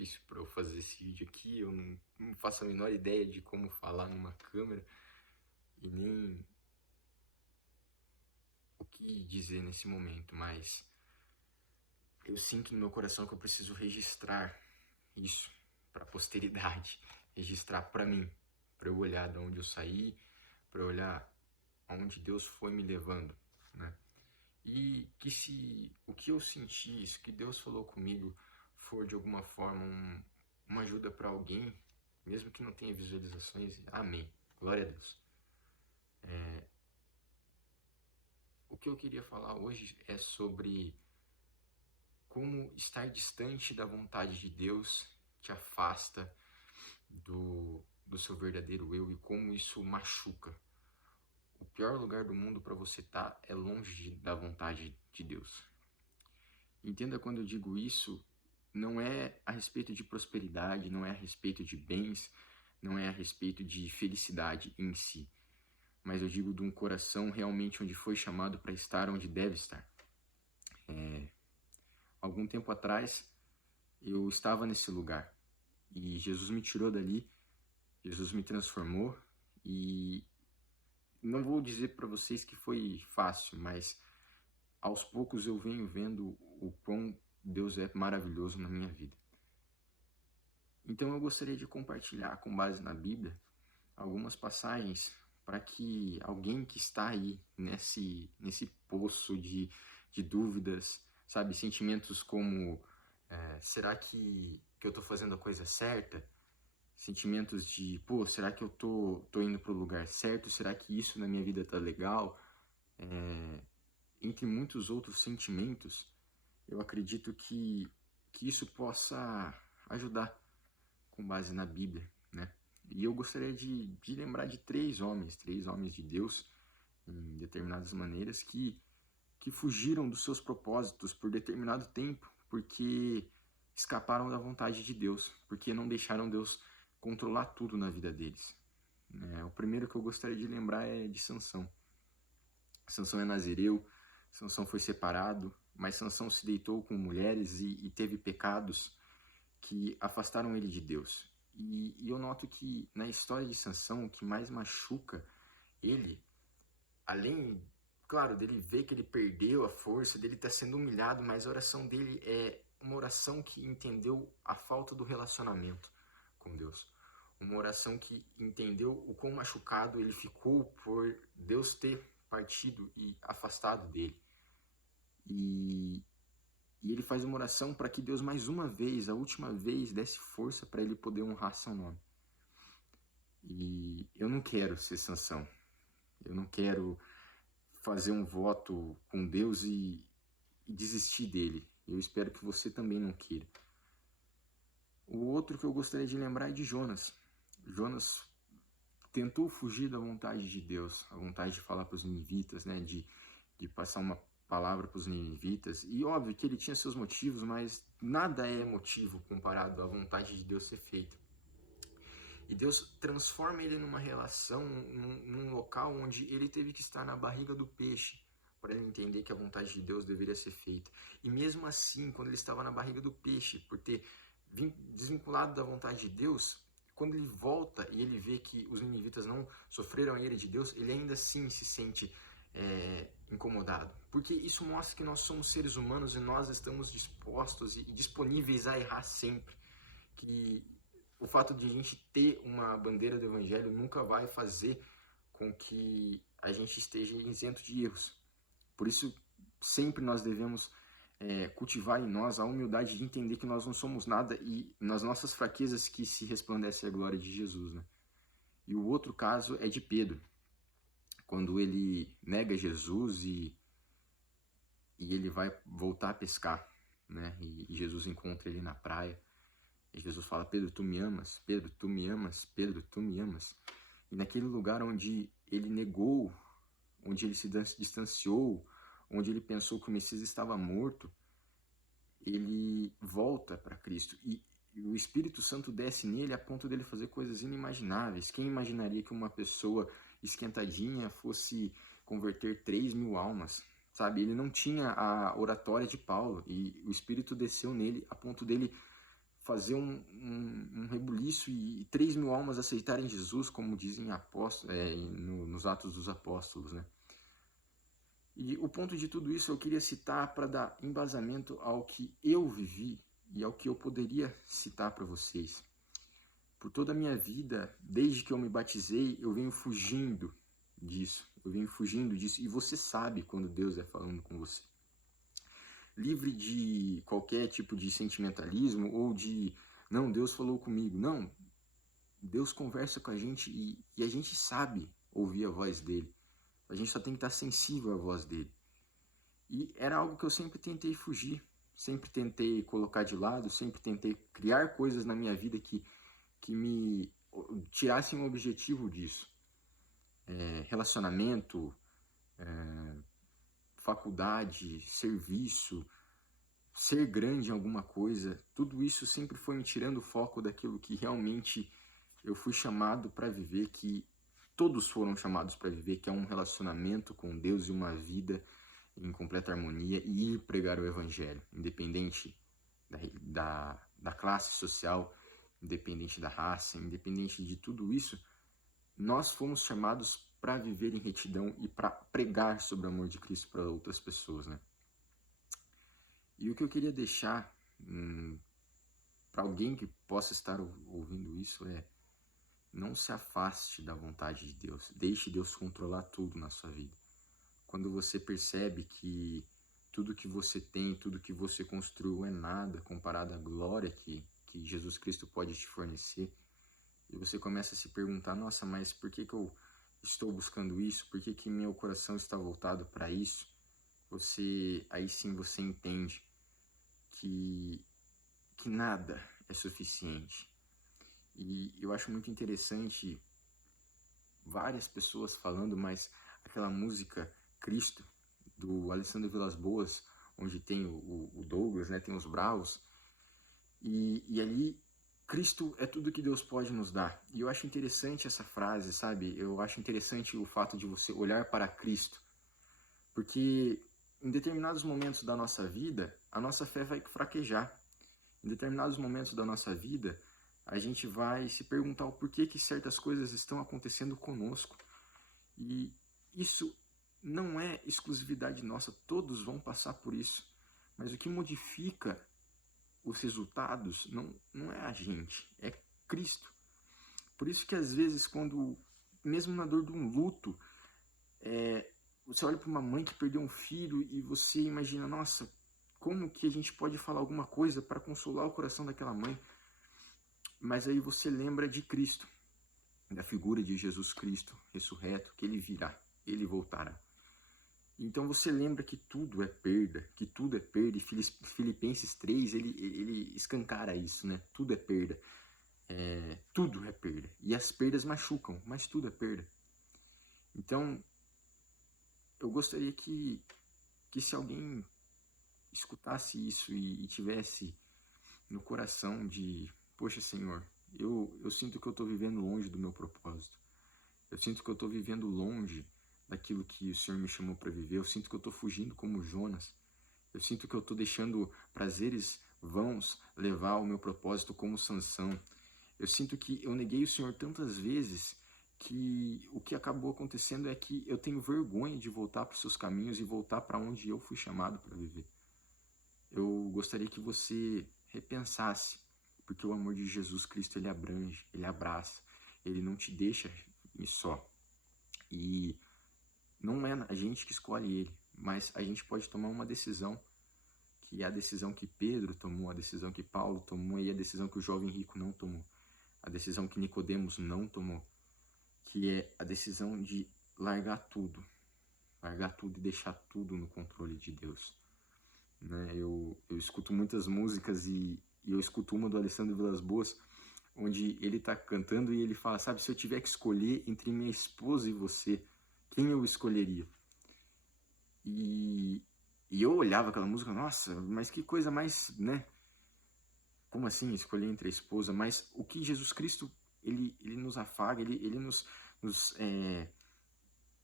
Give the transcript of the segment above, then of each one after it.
difícil para eu fazer esse vídeo aqui. Eu não faço a menor ideia de como falar numa câmera e nem o que dizer nesse momento, mas eu sinto no meu coração que eu preciso registrar isso para a posteridade, registrar para mim, para eu olhar de onde eu saí, para eu olhar aonde Deus foi me levando, né? E que se o que eu senti, isso que Deus falou comigo, for de alguma forma uma ajuda para alguém, mesmo que não tenha visualizações, amém. Glória a Deus. O que eu queria falar hoje é sobre como estar distante da vontade de Deus te afasta do seu verdadeiro eu e como isso machuca. O pior lugar do mundo para você estar é longe da vontade de Deus. Entenda quando eu digo isso, não é a respeito de prosperidade, não é a respeito de bens, não é a respeito de felicidade em si, mas eu digo de um coração realmente onde foi chamado para estar onde deve estar. Algum tempo atrás, eu estava nesse lugar e Jesus me tirou dali, Jesus me transformou e não vou dizer para vocês que foi fácil, mas aos poucos eu venho vendo o quão Deus é maravilhoso na minha vida. Então eu gostaria de compartilhar, com base na Bíblia, algumas passagens para que alguém que está aí nesse poço de dúvidas, sabe, sentimentos como será que eu estou fazendo a coisa certa? Sentimentos de, pô, será que eu tô indo para o lugar certo? Será que isso na minha vida tá legal? Entre muitos outros sentimentos, eu acredito que isso possa ajudar com base na Bíblia, né? E eu gostaria de lembrar de três homens de Deus, em determinadas maneiras, que fugiram dos seus propósitos por determinado tempo, porque escaparam da vontade de Deus, porque não deixaram Deus controlar tudo na vida deles. O primeiro que eu gostaria de lembrar é de Sansão. Sansão é nazireu, Sansão foi separado, mas Sansão se deitou com mulheres e teve pecados que afastaram ele de Deus. E eu noto que na história de Sansão, o que mais machuca ele, além, claro, dele ver que ele perdeu a força, dele estar sendo humilhado, mas a oração dele é uma oração que entendeu a falta do relacionamento com Deus. Uma oração que entendeu o quão machucado ele ficou por Deus ter partido e afastado dele. E ele faz uma oração para que Deus mais uma vez, a última vez, desse força para ele poder honrar seu nome. E eu não quero ser Sansão. Eu não quero fazer um voto com Deus e desistir dele. Eu espero que você também não queira. O outro que eu gostaria de lembrar é de Jonas. Jonas tentou fugir da vontade de Deus, a vontade de falar para os ninivitas, né, de passar uma palavra para os ninivitas. E óbvio que ele tinha seus motivos, mas nada é motivo comparado à vontade de Deus ser feita. E Deus transforma ele numa relação, num local onde ele teve que estar na barriga do peixe, para ele entender que a vontade de Deus deveria ser feita. E mesmo assim, quando ele estava na barriga do peixe, por ter desvinculado da vontade de Deus, quando ele volta e ele vê que os ninivitas não sofreram a ira de Deus, ele ainda assim se sente incomodado. Porque isso mostra que nós somos seres humanos e nós estamos dispostos e disponíveis a errar sempre. Que o fato de a gente ter uma bandeira do evangelho nunca vai fazer com que a gente esteja isento de erros. Por isso, sempre nós devemos cultivar em nós a humildade de entender que nós não somos nada e nas nossas fraquezas que se resplandece a glória de Jesus, né? E o outro caso é de Pedro, quando ele nega Jesus e ele vai voltar a pescar, né? E Jesus encontra ele na praia. E Jesus fala: Pedro, tu me amas? Pedro, tu me amas? Pedro, tu me amas? E naquele lugar onde ele negou, onde ele se distanciou, onde ele pensou que o Messias estava morto, ele volta para Cristo. E o Espírito Santo desce nele a ponto dele fazer coisas inimagináveis. Quem imaginaria que uma pessoa esquentadinha fosse converter 3.000 almas? Sabe? Ele não tinha a oratória de Paulo e o Espírito desceu nele a ponto dele fazer um rebuliço e 3.000 almas aceitarem Jesus, como dizem apóstolos, nos Atos dos Apóstolos, né? E o ponto de tudo isso eu queria citar para dar embasamento ao que eu vivi e ao que eu poderia citar para vocês. Por toda a minha vida, desde que eu me batizei, eu venho fugindo disso. E você sabe quando Deus é falando com você. Livre de qualquer tipo de sentimentalismo ou de, não, Deus falou comigo. Não, Deus conversa com a gente e a gente sabe ouvir a voz dele. A gente só tem que estar sensível à voz dele. E era algo que eu sempre tentei fugir, sempre tentei colocar de lado, sempre tentei criar coisas na minha vida que me tirassem o objetivo disso. Relacionamento, faculdade, serviço, ser grande em alguma coisa, tudo isso sempre foi me tirando o foco daquilo que realmente eu fui chamado para viver, que todos foram chamados para viver, que é um relacionamento com Deus e uma vida em completa harmonia e ir pregar o Evangelho, independente da classe social, independente da raça, independente de tudo isso, nós fomos chamados para viver em retidão e para pregar sobre o amor de Cristo para outras pessoas, né? E o que eu queria deixar para alguém que possa estar ouvindo isso é: não se afaste da vontade de Deus, deixe Deus controlar tudo na sua vida. Quando você percebe que tudo que você tem, tudo que você construiu é nada comparado à glória que Jesus Cristo pode te fornecer, e você começa a se perguntar, nossa, mas por que eu estou buscando isso? Por que meu coração está voltado para isso? Aí sim você entende que nada é suficiente. E eu acho muito interessante várias pessoas falando, mas aquela música Cristo, do Alessandro Vilas-Boas, onde tem o Douglas, né, tem os Bravos, e ali Cristo é tudo que Deus pode nos dar. E eu acho interessante essa frase, sabe? Eu acho interessante o fato de você olhar para Cristo, porque em determinados momentos da nossa vida, a nossa fé vai fraquejar. Em determinados momentos da nossa vida, a gente vai se perguntar o porquê que certas coisas estão acontecendo conosco. E isso não é exclusividade nossa, todos vão passar por isso. Mas o que modifica os resultados não é a gente, é Cristo. Por isso que às vezes, mesmo na dor de um luto, você olha para uma mãe que perdeu um filho e você imagina, nossa, como que a gente pode falar alguma coisa para consolar o coração daquela mãe? Mas aí você lembra de Cristo, da figura de Jesus Cristo ressurreto, que ele virá, ele voltará. Então você lembra que tudo é perda, e Filipenses 3, ele escancara isso, né? Tudo é perda, tudo é perda. E as perdas machucam, mas tudo é perda. Então, eu gostaria que se alguém escutasse isso e tivesse no coração de, poxa Senhor, eu sinto que eu estou vivendo longe do meu propósito. Eu sinto que eu estou vivendo longe daquilo que o Senhor me chamou para viver. Eu sinto que eu estou fugindo como Jonas. Eu sinto que eu estou deixando prazeres vãos levar o meu propósito como Sansão. Eu sinto que eu neguei o Senhor tantas vezes que o que acabou acontecendo é que eu tenho vergonha de voltar para os seus caminhos e voltar para onde eu fui chamado para viver. Eu gostaria que você repensasse, porque o amor de Jesus Cristo, ele abrange, ele abraça, ele não te deixa só. E não é a gente que escolhe ele, mas a gente pode tomar uma decisão, que é a decisão que Pedro tomou, a decisão que Paulo tomou e a decisão que o jovem rico não tomou, a decisão que Nicodemos não tomou, que é a decisão de largar tudo e deixar tudo no controle de Deus. Né? Eu escuto muitas músicas e eu escuto uma do Alessandro Vilas-Boas, onde ele está cantando e ele fala, sabe, se eu tiver que escolher entre minha esposa e você, quem eu escolheria? E eu olhava aquela música, nossa, mas que coisa mais, né? Como assim escolher entre a esposa? Mas o que Jesus Cristo, ele nos afaga, ele nos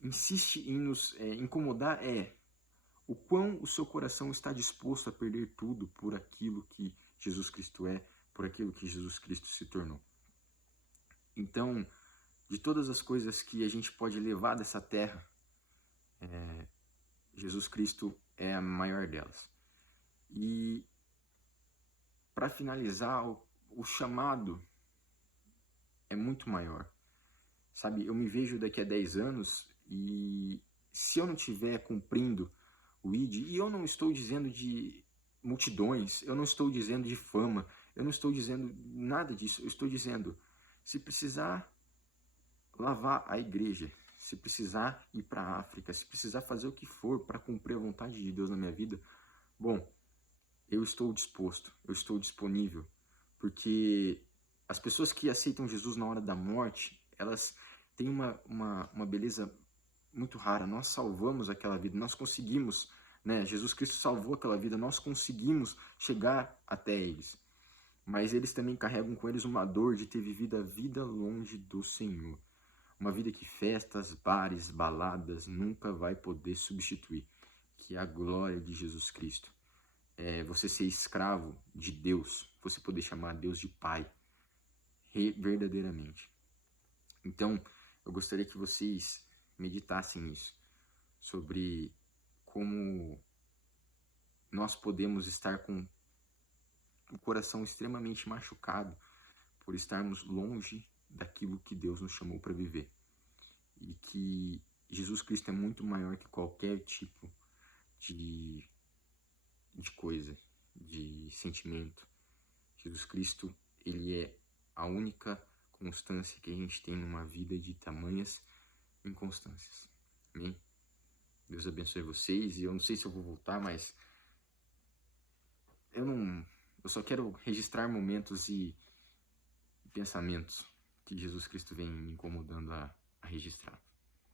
insiste em nos incomodar o quão o seu coração está disposto a perder tudo por aquilo que Jesus Cristo é, por aquilo que Jesus Cristo se tornou. Então, de todas as coisas que a gente pode levar dessa terra, Jesus Cristo é a maior delas. E, para finalizar, o chamado é muito maior. Sabe, eu me vejo daqui a 10 anos e se eu não estiver cumprindo o ID, e eu não estou dizendo de multidões, eu não estou dizendo de fama, eu não estou dizendo nada disso, eu estou dizendo, se precisar lavar a igreja, se precisar ir para a África, se precisar fazer o que for para cumprir a vontade de Deus na minha vida, bom, eu estou disposto, eu estou disponível, porque as pessoas que aceitam Jesus na hora da morte, elas têm uma beleza muito rara. Nós salvamos aquela vida, nós conseguimos, né? Jesus Cristo salvou aquela vida, nós conseguimos chegar até eles. Mas eles também carregam com eles uma dor de ter vivido a vida longe do Senhor. Uma vida que festas, bares, baladas nunca vai poder substituir, que é a glória de Jesus Cristo. Você ser escravo de Deus, você poder chamar Deus de Pai, verdadeiramente. Então, eu gostaria que vocês meditassem nisso, sobre como nós podemos estar com o coração extremamente machucado por estarmos longe daquilo que Deus nos chamou para viver. E que Jesus Cristo é muito maior que qualquer tipo de coisa, de sentimento. Jesus Cristo, ele é a única constância que a gente tem numa vida de tamanhas inconstâncias. Amém? Deus abençoe vocês, e eu não sei se eu vou voltar, mas eu só quero registrar momentos e pensamentos que Jesus Cristo vem me incomodando a registrar.